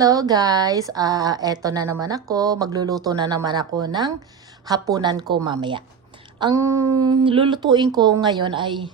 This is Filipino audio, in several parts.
Hello guys, eto na naman ako, magluluto na naman ako ng hapunan ko mamaya. Ang lulutuin ko ngayon ay,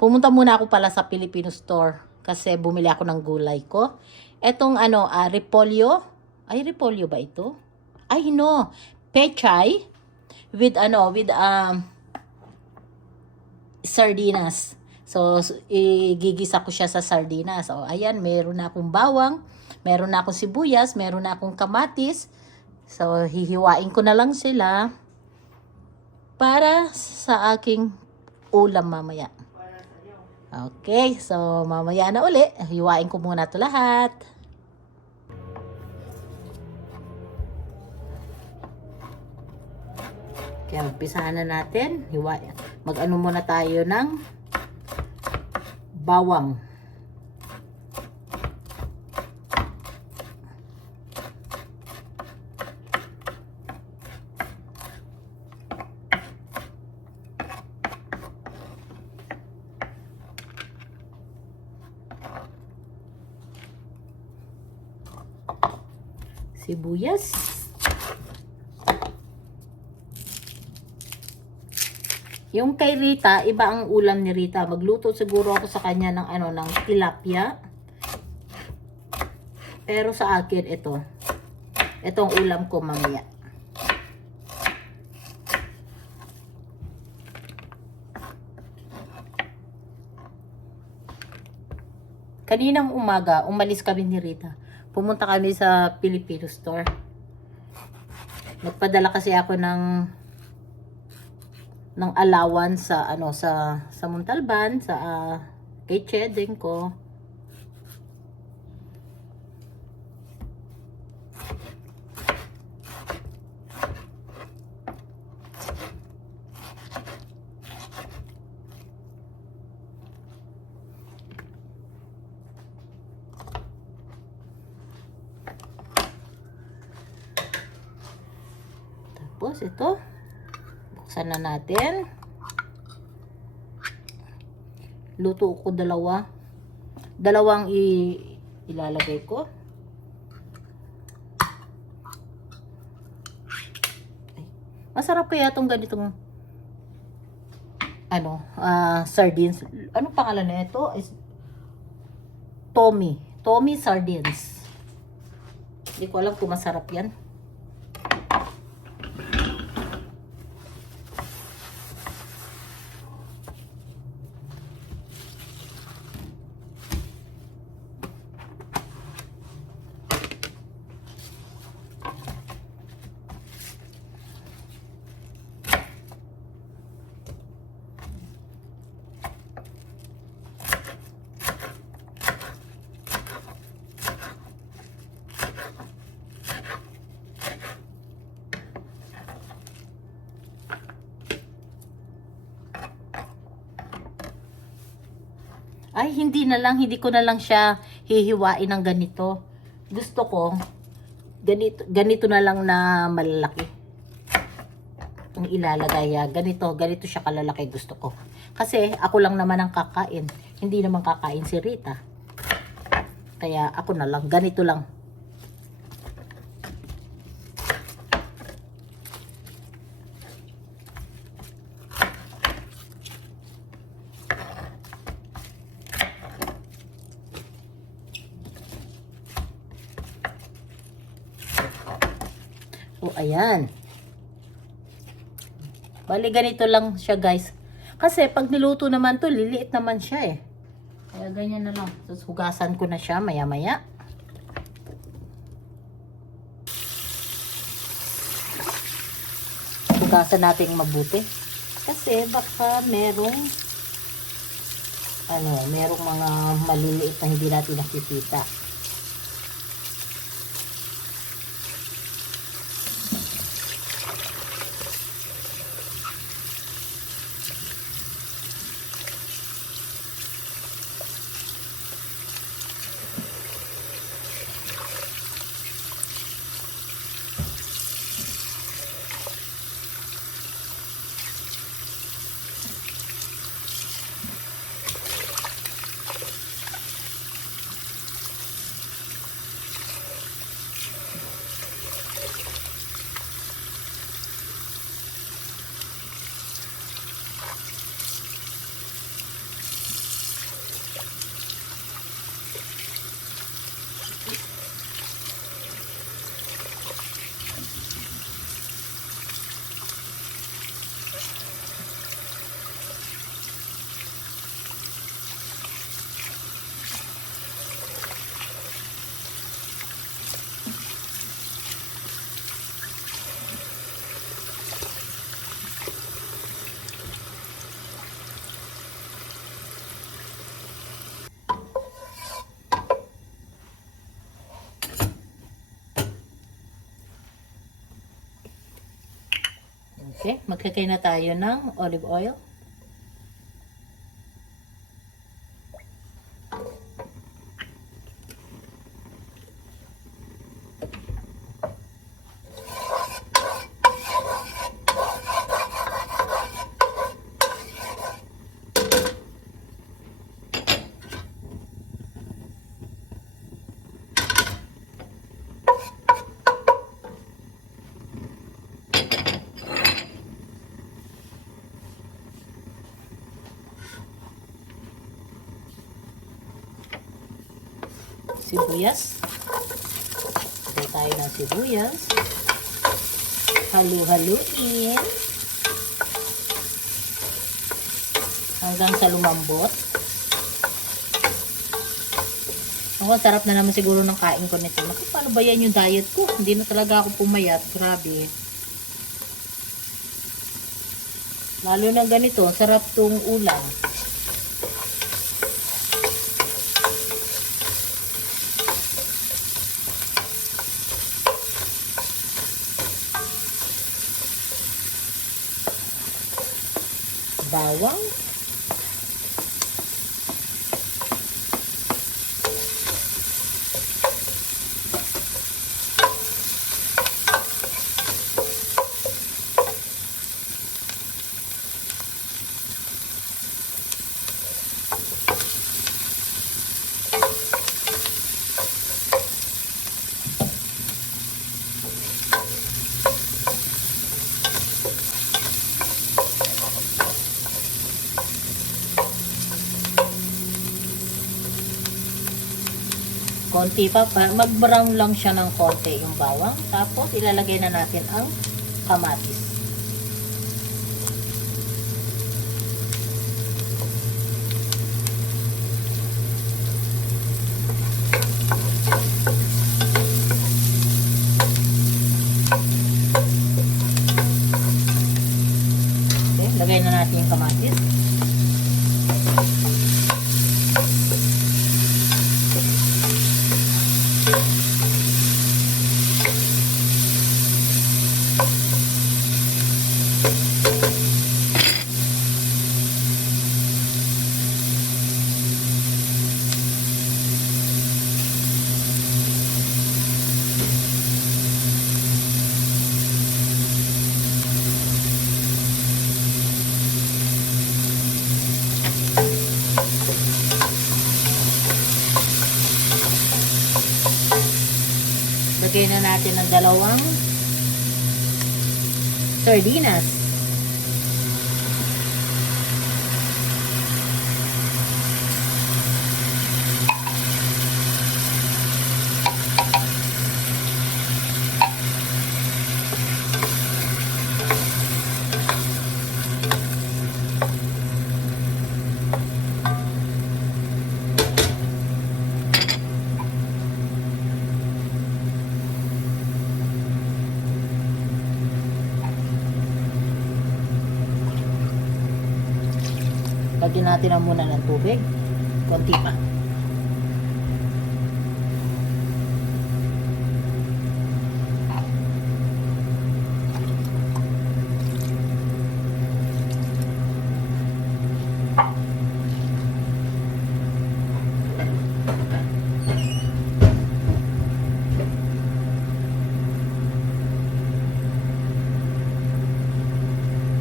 pumunta muna ako pala sa Filipino store kasi bumili ako ng gulay ko. Etong repolyo, ay repolyo ba ito? Ay no, pechay with sardinas. So, igigisa ko siya sa sardinas. So, ayan, meron na akong bawang, meron na akong sibuyas, meron na akong kamatis. So, hihiwain ko na lang sila para sa aking ulam mamaya. Okay, so mamaya na uli. Hiwain ko muna ito lahat. Kaya umpisahan na natin. Mag-ano muna tayo ng bawang. Sibuyas. Yung kay Rita, iba ang ulam ni Rita. Magluto siguro ako sa kanya ng ng tilapia. Pero sa akin ito. Itong ulam ko mamaya. Kaninang umaga, umalis kami ni Rita. Pumunta kami sa Filipino store. Nagpadala kasi ako ng allowance sa Montalban, sa kay Chedeng ko. Tapos ito, buksan na natin. Luto ko dalawang ilalagay ko. Ay, masarap kaya itong ganitong sardines. Ano pangalan na ito? Tommy sardines. Hindi ko alam kung masarap yan. Ay, hindi ko na lang siya hihiwain ng ganito. Gusto ko, ganito na lang na malalaki. Ang ilalagay, ganito siya kalalaki gusto ko. Kasi ako lang naman ang kakain. Hindi naman kakain si Rita. Kaya ako na lang, ganito lang. O, ayan. Bali, ganito lang siya, guys. Kasi, pag niluto naman to, liliit naman siya, eh. Kaya, ganyan na lang. So, hugasan ko na siya, maya-maya. Hugasan natin mabuti. Kasi, baka merong mga maliliit na hindi natin nakikita. Okay, magkakay na tayo ng olive oil. Sibuyas. Lagay tayo ng sibuyas. Halu-haluin. Hanggang sa lumambot. Ako, sarap na naman siguro ng kain ko nito. Naku, paano ba yan yung diet ko? Hindi na talaga ako pumayat. Grabe. Lalo na ganito, sarap tong ulam. Bawang. Konti pa, mag-brown lang siya ng konti yung bawang. Tapos, ilalagay na natin ang kamatis. Okay, lagay na natin yung kamatis. Lagay na natin ang dalawang sardinas. Lagyan natin na muna ng tubig. Konti pa.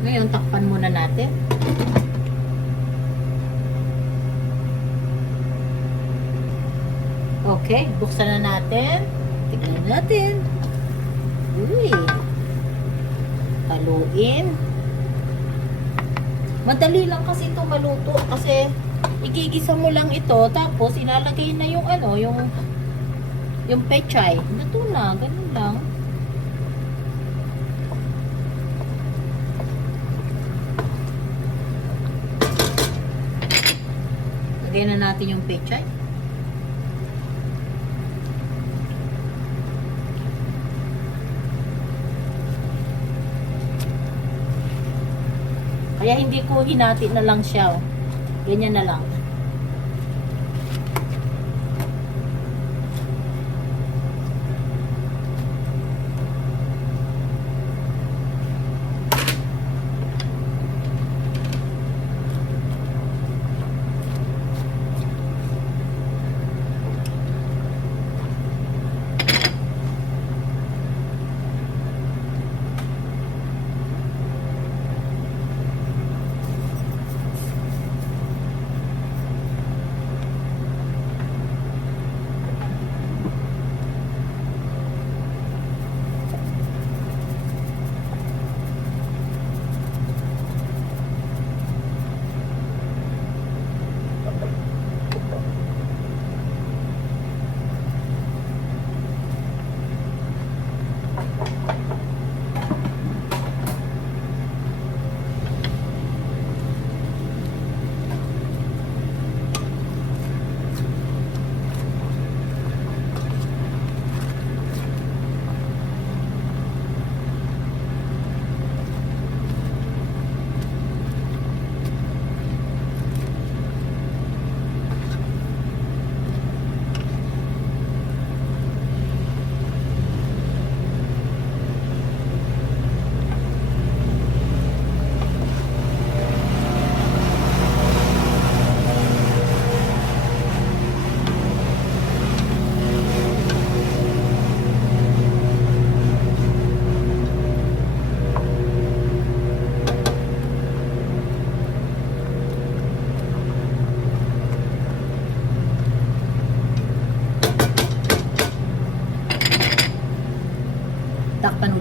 Ngayon, takpan muna natin. Okay, buksan na natin. Tignan natin. Uy. Haluin. Madali lang kasi ito maluto kasi igigisa mo lang ito tapos ilalagay na yung ano, yung pechay. Luto na, ganun lang. Lagay na natin yung pechay. Kaya hindi ko hinati na lang siya. Ganyan na lang.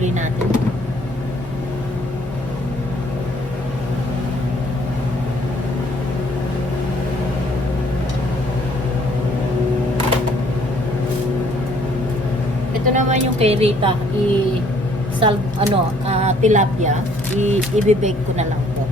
uli natin. Ito naman yung kay Rita, tilapia, i-bake ko na lang po.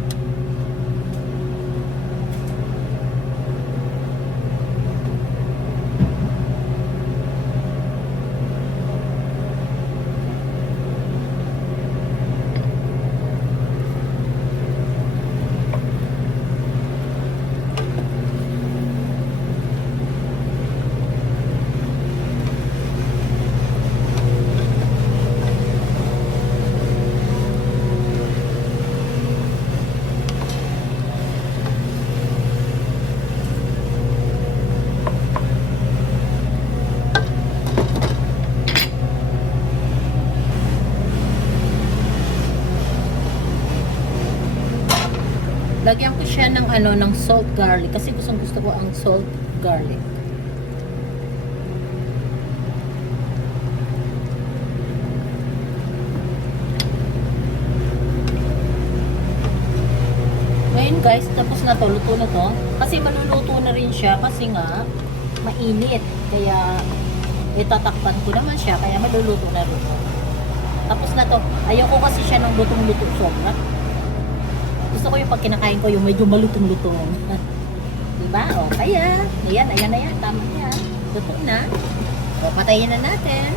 Lagyan ko siya ng ng salt garlic kasi gusto ko ang salt garlic. Ngayon guys, tapos na to, luto na to. Kasi maluluto na rin siya kasi nga mainit. Kaya itatakpan ko naman siya kaya maluluto na rin. Tapos na to. Ayoko kasi siya ng lutong-luto sobra. Gusto ko yung pag kinakain ko yung medyo malutong-lutong. Diba? O, kaya, ayan na yan. Tama yan. Luto na. O, patayin na natin.